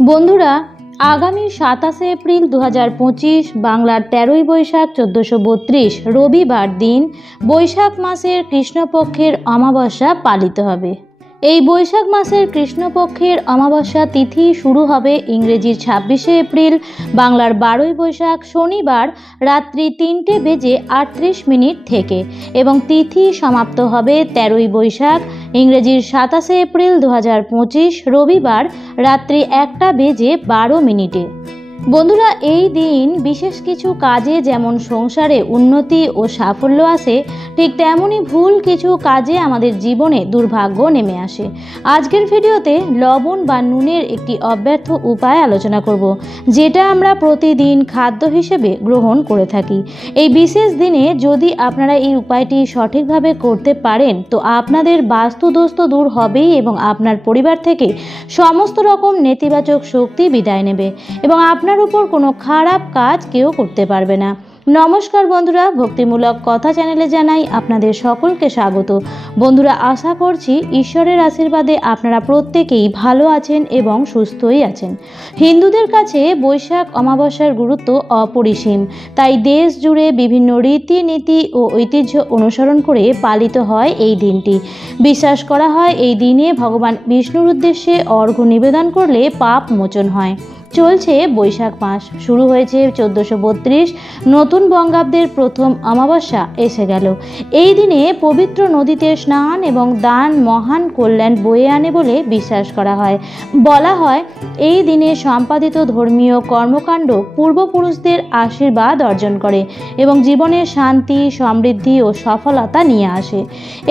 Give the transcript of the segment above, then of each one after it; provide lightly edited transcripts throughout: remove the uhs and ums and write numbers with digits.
বন্ধুরা, আগামী 27 এপ্রিল 2025 বাংলার 13ই বৈশাখ 1432 রবিবার দিন বৈশাখ মাসের কৃষ্ণপক্ষের অমাবস্যা পালিত হবে। এই বৈশাখ মাসের কৃষ্ণপক্ষের অমাবস্যা তিথি শুরু হবে ইংরেজির 26 এপ্রিল বাংলার 12ই বৈশাখ শনিবার রাত্রি 3:38 থেকে এবং তিথি সমাপ্ত হবে 13ই বৈশাখ ইংরেজির 27 এপ্রিল 2025 রবিবার রাত্রি 1:12। বন্ধুরা, এই দিন বিশেষ কিছু কাজে যেমন সংসারে উন্নতি ও সাফল্য আসে, ঠিক তেমনই ভুল কিছু কাজে আমাদের জীবনে দুর্ভাগ্য নেমে আসে। আজকের ভিডিওতে লবণ বা নুনের একটি অব্যর্থ উপায় আলোচনা করব, যেটা আমরা প্রতিদিন খাদ্য হিসেবে গ্রহণ করে থাকি। এই বিশেষ দিনে যদি আপনারা এই উপায়টি সঠিকভাবে করতে পারেন, তো আপনাদের বাস্তুদোষ তো দূর হবেই এবং আপনার পরিবার থেকে সমস্ত রকম নেতিবাচক শক্তি বিদায় নেবে এবং আপনার উপর কোনো খারাপ কাজ কেউ করতে পারবে না। নমস্কার বন্ধুরা, ভক্তিমূলক কথা চ্যানেলে জানাই আপনাদের সকলকে স্বাগত। বন্ধুরা, আশা করছি ঈশ্বরের আশীর্বাদে আপনারা প্রত্যেকেই ভালো আছেন এবং সুস্থই আছেন। হিন্দুদের কাছে বৈশাখ অমাবস্যার গুরুত্ব অপরিসীম, তাই দেশ জুড়ে বিভিন্ন রীতিনীতি ও ঐতিহ্য অনুসরণ করে পালিত হয় এই দিনটি। বিশ্বাস করা হয় এই দিনে ভগবান বিষ্ণুর উদ্দেশ্যে অর্ঘ্য নিবেদন করলে পাপ মোচন হয়। চলছে বৈশাখ মাস, শুরু হয়েছে 1432 নতুন বঙ্গাব্দের প্রথম অমাবস্যা এসে গেল। এই দিনে পবিত্র নদীতে স্নান এবং দান মহান কল্যাণ বয়ে আনে বলে বিশ্বাস করা হয়। বলা হয় এই দিনে সম্পাদিত ধর্মীয় কর্মকাণ্ড পূর্বপুরুষদের আশীর্বাদ অর্জন করে এবং জীবনে শান্তি, সমৃদ্ধি ও সফলতা নিয়ে আসে।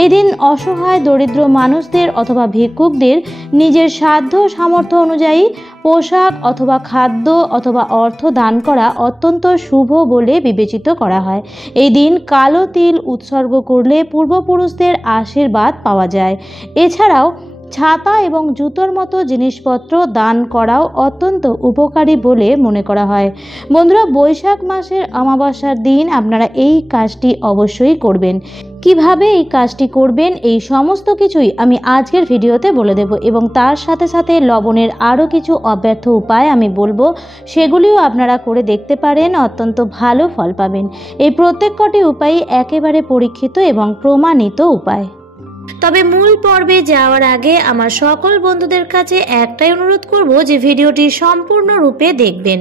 এই দিন অসহায় দরিদ্র মানুষদের অথবা ভিক্ষুকদের নিজের সাধ্য সামর্থ্য অনুযায়ী পোশাক অথবা খাদ্য অথবা অর্থ দান করা অত্যন্ত শুভ বলে বিবেচিত করা হয়। এই দিন কালো তিল উৎসর্গ করলে পূর্বপুরুষদের আশীর্বাদ পাওয়া যায়। এছাড়াও ছাতা এবং জুতোর মতো জিনিসপত্র দান করাও অত্যন্ত উপকারী বলে মনে করা হয়। বন্ধুরা, বৈশাখ মাসের অমাবস্যার দিন আপনারা এই কাজটি অবশ্যই করবেন। কিভাবে এই কাজটি করবেন এই সমস্ত কিছুই আমি আজকের ভিডিওতে বলে দেব এবং তার সাথে সাথে লবণের আরও কিছু অব্যর্থ উপায় আমি বলবো, সেগুলিও আপনারা করে দেখতে পারেন, অত্যন্ত ভালো ফল পাবেন। এই প্রত্যেক কটি উপায়ই একেবারে পরীক্ষিত এবং প্রমাণিত উপায়। তবে মূল পর্বে যাওয়ার আগে আমার সকল বন্ধুদের কাছে একটাই অনুরোধ করব যে ভিডিওটি সম্পূর্ণরূপে দেখবেন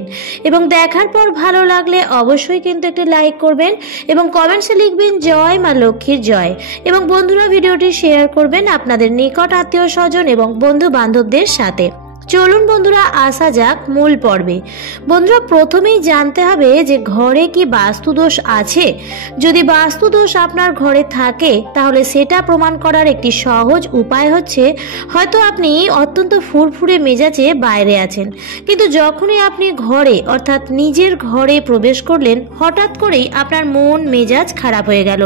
এবং দেখার পর ভালো লাগলে অবশ্যই কিন্তু একটি লাইক করবেন এবং কমেন্টসে লিখবেন জয় মা লক্ষ্মীর জয় এবং বন্ধুরা ভিডিওটি শেয়ার করবেন আপনাদের নিকট আত্মীয় স্বজন এবং বন্ধু বান্ধবদের সাথে। চলুন বন্ধুরা, আসা যাক মূল পর্বে। বন্ধুরা, প্রথমেই জানতে হবে যে ঘরে কি বাস্তুদোষ আছে। যদি বাস্তুদোষ আপনার ঘরে থাকে তাহলে সেটা প্রমাণ করার একটি সহজ উপায় হচ্ছে, হয়তো আপনি অত্যন্ত ফুরফুরে মেজাজে বাইরে আছেন, কিন্তু যখনই আপনি ঘরে অর্থাৎ নিজের ঘরে প্রবেশ করলেন, হঠাৎ করেই আপনার মন মেজাজ খারাপ হয়ে গেল।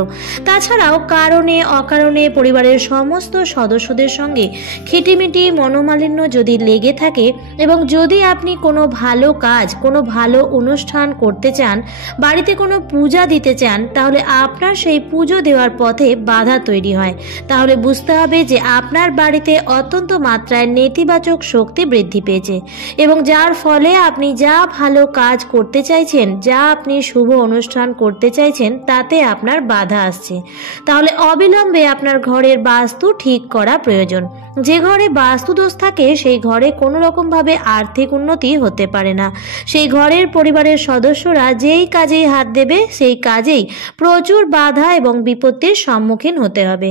তাছাড়াও কারণে অকারণে পরিবারের সমস্ত সদস্যদের সঙ্গে খিটিমিটি মনোমালিন্য যদি লেগে থাকে এবং যদি আপনি কোনো ভালো কাজ, কোনো ভালো অনুষ্ঠান করতে চান, বাড়িতে কোনো পূজা দিতে চান, তাহলে আপনার সেই পুজো দেওয়ার পথে বাধা তৈরি হয়, তাহলে বুঝতে হবে যে আপনার বাড়িতে অত্যন্ত মাত্রায় নেতিবাচক শক্তি বৃদ্ধি পেয়েছে এবং যার ফলে আপনি যা ভালো কাজ করতে চাইছেন, যা আপনি শুভ অনুষ্ঠান করতে চাইছেন, তাতে আপনার বাধা আসছে। তাহলে অবিলম্বে আপনার ঘরের বাস্তু ঠিক করা প্রয়োজন। যে ঘরে বাস্তুদোষ থাকে সেই ঘরে কোনো রকমভাবে আর্থিক উন্নতি হতে পারে না। সেই ঘরের পরিবারের সদস্যরা যেই কাজেই হাত দেবে সেই কাজেই প্রচুর বাধা এবং বিপত্তির সম্মুখীন হতে হবে।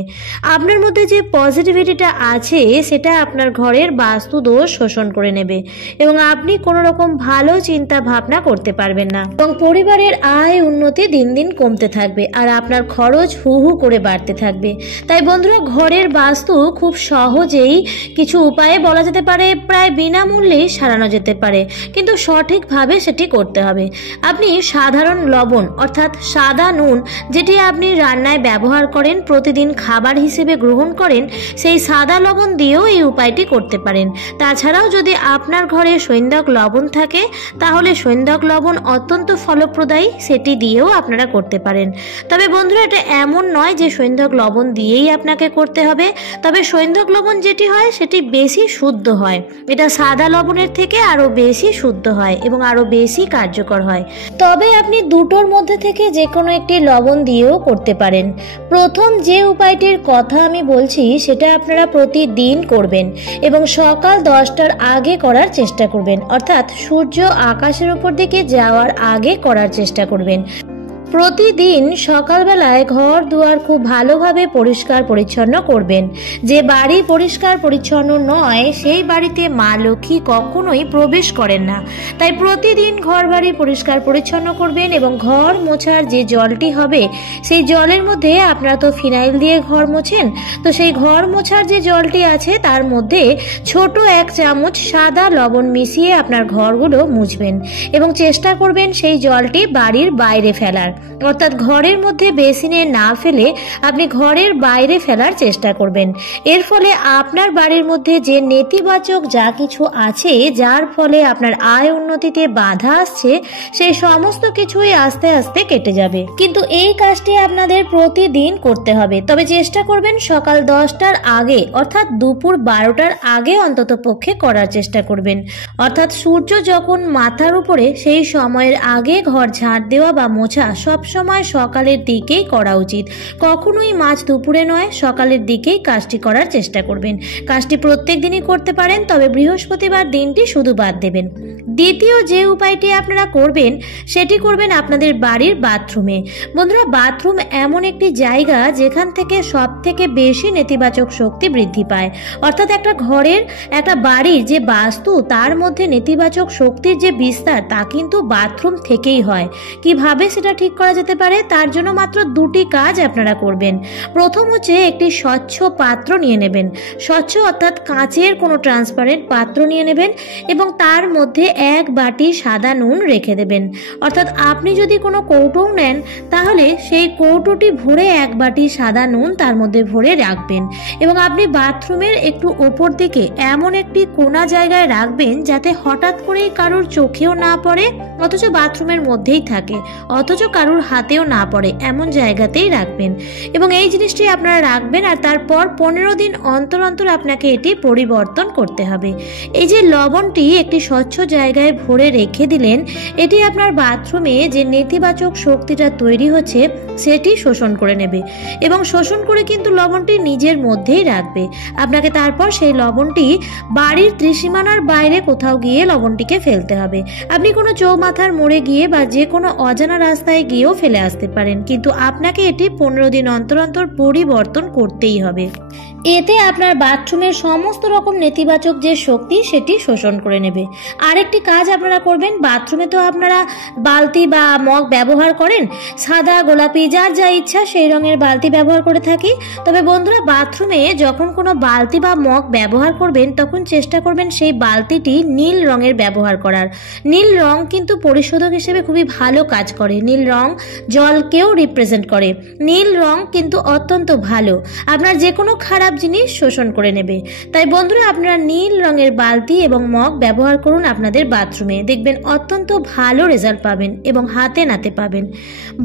আপনার মধ্যে যে পজিটিভিটিটা আছে সেটা আপনার ঘরের বাস্তুদোষ শোষণ করে নেবে এবং আপনি কোনো রকম ভালো চিন্তা ভাবনা করতে পারবেন না এবং পরিবারের আয় উন্নতি দিন দিন কমতে থাকবে আর আপনার খরচ হু হু করে বাড়তে থাকবে। তাই বন্ধুরা, ঘরের বাস্তু খুব সহজেই কিছু উপায়ে বলা যেতে পারে প্রায় বিনামূল্যে সারানো যেতে পারে, কিন্তু সঠিকভাবে সেটি করতে হবে। আপনি সাধারণ লবণ অর্থাৎ সাদা নুন, যেটি আপনি রান্নায় ব্যবহার করেন, প্রতিদিন খাবার হিসেবে গ্রহণ করেন, সেই সাদা লবণ দিয়েও এই উপায়টি করতে পারেন। তাছাড়াও যদি আপনার ঘরে সৈন্দক লবণ থাকে তাহলে সৈন্দক লবণ অত্যন্ত ফলপ্রদায়ী, সেটি দিয়েও আপনারা করতে পারেন। তবে বন্ধুরা, এটা এমন নয় যে সৈন্দক লবণ দিয়েই আপনাকে করতে হবে। তবে সৈন্দক লবণ যেটি হয় সেটি বেশি শুদ্ধ হয়। এটা সাদা লবণের থেকে আরও বেশি শুদ্ধ হয় এবং আরও বেশি কার্যকর হয়। তবে আপনি দুটোর মধ্যে থেকে যে কোনো একটি লবণ দিয়েও করতে পারেন। প্রথম যে উপায়টির কথা আমি বলছি সেটা আপনারা প্রতিদিন করবেন এবং সকাল 10টার আগে করার চেষ্টা করবেন, অর্থাৎ সূর্য আকাশের উপর দিকে যাওয়ার আগে করার চেষ্টা করবেন। প্রতিদিন সকালবেলায় ঘর দুয়ার খুব ভালোভাবে পরিষ্কার পরিচ্ছন্ন করবেন। যে বাড়ি পরিষ্কার পরিচ্ছন্ন নয় সেই বাড়িতে মা লক্ষ্মী কখনোই প্রবেশ করেন না। তাই প্রতিদিন ঘর বাড়ি পরিষ্কার পরিচ্ছন্ন করবেন এবং ঘর মোছার যে জলটি হবে সেই জলের মধ্যে, আপনারা তো ফিনাইল দিয়ে ঘর মোছেন, তো সেই ঘর মোছার যে জলটি আছে তার মধ্যে ছোট 1 চামচ সাদা লবণ মিশিয়ে আপনার ঘরগুলো মুছবেন এবং চেষ্টা করবেন সেই জলটি বাড়ির বাইরে ফেলার, অর্থাৎ ঘরের মধ্যে বেসিনে না ফেলে আপনি ঘরের বাইরে ফেলার চেষ্টা করবেন। এর ফলে আপনার বাড়ির মধ্যে যে নেতিবাচক যা কিছু আছে, যার ফলে আপনার আয় উন্নতিতে বাধা আসছে, সেই সমস্ত কিছুই আস্তে আস্তে কেটে যাবে। কিন্তু এই কাজটি আপনাদের প্রতিদিন করতে হবে। তবে চেষ্টা করবেন সকাল 10টার আগে, অর্থাৎ দুপুর 12টার আগে অন্তত পক্ষে করার চেষ্টা করবেন। অর্থাৎ সূর্য যখন মাথার উপরে সেই সময়ের আগে ঘর ঝাড় দেওয়া বা মোছা সব সময় সকালের দিকেই করা উচিত। কখনোই মাঝ দুপুরে নয়, সকালের দিকেই কাজটি করার চেষ্টা করবেন। কাজটি প্রত্যেক দিনই করতে পারেন, তবে বৃহস্পতিবার দিনটি শুধু বাদ দেবেন। দ্বিতীয় যে উপায়টি আপনারা করবেন সেটি করবেন আপনাদের বাড়ির বাথরুমে। বন্ধুরা, বাথরুম এমন একটি জায়গা যেখান থেকে সব থেকে বেশি নেতিবাচক শক্তি বৃদ্ধি পায়। অর্থাৎ একটা ঘরের, একটা বাড়ির যে বাস্তু, তার মধ্যে নেতিবাচক শক্তির যে বিস্তার তা কিন্তু বাথরুম থেকেই হয়। কিভাবে সেটা ঠিক করা যেতে পারে, তার জন্য মাত্র 2টি কাজ আপনারা করবেন। প্রথম হচ্ছে একটি স্বচ্ছ পাত্র নিয়ে নেবেন। স্বচ্ছ অর্থাৎ কাঁচের কোনো ট্রান্সপারেন্ট পাত্র নিয়ে নেবেন এবং তার মধ্যে 1 বাটি সাদা নুন রেখে দেবেন। অর্থাৎ আপনি যদি কোনো কৌটো নেন তাহলে সেই কৌটোটি ভরে 1 বাটি সাদা নুন তার মধ্যে ভরে রাখবেন এবং আপনি বাথরুমের একটু ওপর দিকে এমন একটি কোণা জায়গায় রাখবেন যাতে হঠাৎ করেই কারোর চোখেও না পড়ে, অথচ বাথরুমের মধ্যেই থাকে, অথচ কারোর হাতেও না পড়ে, এমন জায়গাতেই রাখবেন এবং এই জিনিসটি আপনারা রাখবেন। আর তারপর 15 দিন অন্তর অন্তর আপনাকে এটি পরিবর্তন করতে হবে। এই যে লবণটি একটি স্বচ্ছ জায়গায় ভরে রেখে দিলেন, এটি আপনার বাথরুমে যে নেতিবাচক শক্তিটা তৈরি হচ্ছে সেটি শোষণ করে নেবে এবং শোষণ করে কিন্তু লবণটি নিজের মধ্যেই রাখবে। আপনাকে তারপর সেই লবণটি বাড়ির ত্রিসীমানার বাইরে কোথাও গিয়ে লবণটিকে ফেলতে হবে। আপনি কোনো চৌমাথার মোড়ে গিয়ে বা যে কোনো অজানা রাস্তায় গিয়েও ফেলে আসতে পারেন, কিন্তু আপনাকে এটি 15 দিন অন্তর অন্তর পরিবর্তন করতেই হবে। এতে আপনার বাথরুমের সমস্ত রকম নেতিবাচক যে শক্তি সেটি শোষণ করে নেবে। আরেকটি কাজ আপনারা করবেন, বাথরুমে তো আপনারা বালতি বা মগ ব্যবহার করেন, সাদা, গোলাপি, যার যা ইচ্ছা সেই রঙের বালতি ব্যবহার করে থাকি। তবে বন্ধুরা, বাথরুমে যখন কোনো বালতি বা মগ ব্যবহার করবেন তখন চেষ্টা করবেন সেই বালতিটি নীল রঙের ব্যবহার করার। নীল রং কিন্তু পরিশোধক হিসেবে খুবই ভালো কাজ করে। নীল রং জলকেও রিপ্রেজেন্ট করে। নীল রং কিন্তু অত্যন্ত ভালো, আপনার যে কোনো খারাপ জিনিস শোষণ করে নেবে। তাই বন্ধুরা, আপনারা নীল রঙের বালতি এবং মগ ব্যবহার করুন আপনাদের বাথরুমে, দেখবেন অত্যন্ত ভালো রেজাল্ট পাবেন এবং হাতে নাতে পাবেন।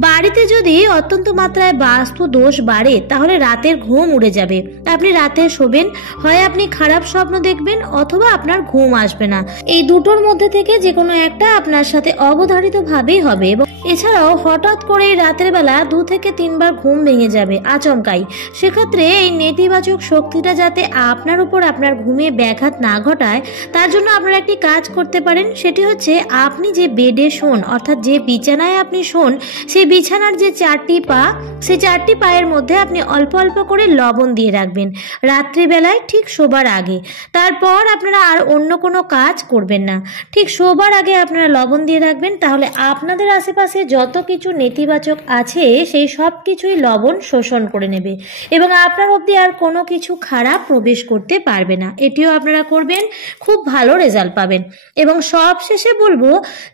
বাড়িতে যদি অত্যন্ত মাত্রায় বাস্তু দোষ বাড়ে তাহলে রাতের ঘুম উড়ে যাবে। আপনি রাতে শোবেন, হয় আপনি খারাপ স্বপ্ন দেখবেন অথবা আপনার ঘুম আসবে না। এই দুটোর মধ্যে থেকে যে কোনো একটা আপনার সাথে অবধারিতভাবেই হবে এবং এছাড়াও হঠাৎ করে রাতের বেলা 2 থেকে 3 বার ঘুম ভেঙে যাবে আচমকাই। সেক্ষেত্রে এই নেতিবাচক শক্তিটা যাতে আপনার উপর আপনার ঘুমে ব্যাঘাত না ঘটায় তার জন্য আপনারা একটি কাজ করতে পারেন। সেটি হচ্ছে, আপনি যে বেডে শোন, অর্থাৎ যে বিছানায় আপনি শোন, সেই বিছানার যে 4টি পা, সেই 4টি পায়ের মধ্যে আপনি অল্প অল্প করে লবণ দিয়ে রাখবেন রাত্রিবেলায় ঠিক শোবার আগে। তারপর আপনারা আর অন্য কোনো কাজ করবেন না, ঠিক শোবার আগে আপনারা লবণ দিয়ে রাখবেন। তাহলে আপনাদের আশেপাশে যত কিছু নেতিবাচক আছে সেই সব কিছুই লবণ শোষণ করে নেবে এবং আপনার অবধি আর কোনো কিছু খারাপ প্রবেশ করতে পারবে না। এটিও আপনারা করবেন, খুব ভালো রেজাল্ট পাবেন। এবং সব শেষে বলবো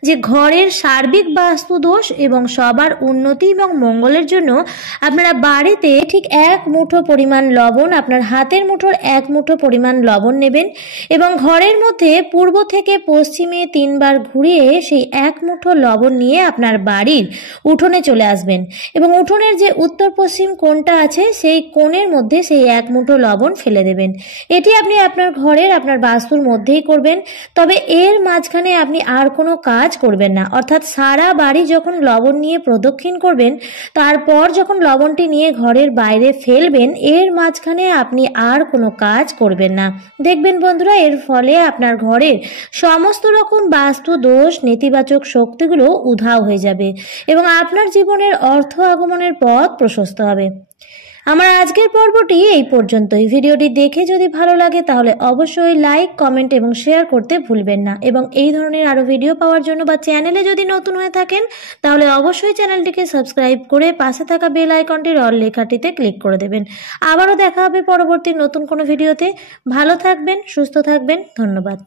যে ঘরের সার্বিক বাস্তু দোষ এবং সবার উন্নতি এবং মঙ্গলের জন্য আপনারা বাড়িতে ঠিক 1 মুঠো পরিমাণ লবণ, আপনার হাতের মুঠোর 1 মুঠো পরিমাণ লবণ নেবেন এবং ঘরের মধ্যে পূর্ব থেকে পশ্চিমে 3 বার ঘুরিয়ে সেই 1 মুঠো লবণ নিয়ে আপনার বাড়ির উঠোনে চলে আসবেন এবং উঠোনের যে উত্তর পশ্চিম কোণটা আছে সেই কোণের মধ্যে সেই 1 মুঠো লবণ ফেলে দেবেন। এটি আপনি আপনার ঘরের আপনার বাস্তুর মধ্যেই করবেন, তবে এর মাঝখানে আপনি আর কোনো কাজ করবেন না। অর্থাৎ সারা বাড়ি যখন লবণ নিয়ে প্রদক্ষিণ করবেন, তারপর যখন লবণটি নিয়ে ঘরের বাইরে ফেলবেন, এর মাঝখানে আপনি আর কোনো কাজ করবেন না। দেখবেন বন্ধুরা, এর ফলে আপনার ঘরের সমস্ত রকম বাস্তু দোষ, নেতিবাচক শক্তিগুলো উধাও হয়ে যাবে এবং আপনার জীবনের অর্থ আগমনের পথ প্রশস্ত হবে। আমার আজকের পর্বটি এই পর্যন্তই। ভিডিওটি দেখে যদি ভালো লাগে তাহলে অবশ্যই লাইক, কমেন্ট এবং শেয়ার করতে ভুলবেন না এবং এই ধরনের আরও ভিডিও পাওয়ার জন্য বা চ্যানেলে যদি নতুন হয়ে থাকেন তাহলে অবশ্যই চ্যানেলটিকে সাবস্ক্রাইব করে পাশে থাকা বেল আইকনটির অল লেখাটিতে ক্লিক করে দেবেন। আবারও দেখা হবে পরবর্তী নতুন কোনো ভিডিওতে। ভালো থাকবেন, সুস্থ থাকবেন, ধন্যবাদ।